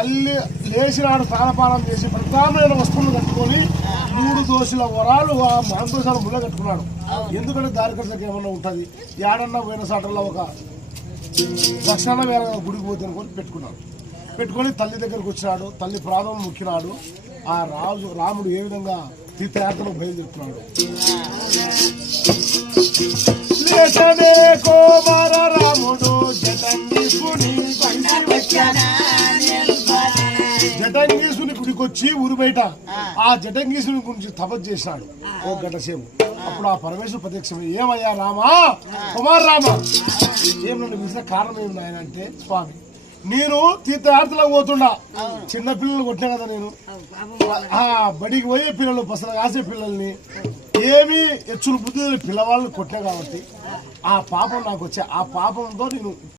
తల్లి లేచినాడు తాళపానం చేసి ప్రధానమైన వస్తువులు కట్టుకొని 3 దోశల వరాలు ఆ మాంకోసాలు ముళ్ళ కట్టుకున్నాడు. ఎందుకంటే దారి ఖర్చులకు ఏమన్నా ఉంటుంది, ఏడన్నా పోయిన సాటల్లో ఒక దక్షిణ వేరే గుడికి పోతే అనుకొని పెట్టుకొని తల్లి దగ్గరకు వచ్చినాడు. తల్లి ప్రాణం ముక్కినాడు. ఆ రాముడు ఏ విధంగా తీర్థయాత్రలో బయలుదేరుతున్నాడు. రాముడు జటంగీసుని గుడికొచ్చి ఊరు బయట ఆ జటంగీసుని గురించి తపస్సు చేసినాడు ఓ గంట సేపు. అప్పుడు ఆ పరమేశ్వరు ప్రత్యక్షం, ఏమయ్యా రామా, కుమార్ రామ, ఏం నన్ను పిలిచిన కారణం ఏమి ఆయన అంటే, స్వామి నేను తీర్థయాత్రలో పోతుండా, చిన్న పిల్లలు కొట్టినా కదా నేను, ఆ బడికి పోయే పిల్లలు పసలు కాసే పిల్లల్ని ఏమి ఎచ్చులు బుద్ధి పిల్లవాళ్ళని కొట్టినా కాబట్టి ఆ పాపం నాకు వచ్చే, ఆ పాపంతో నేను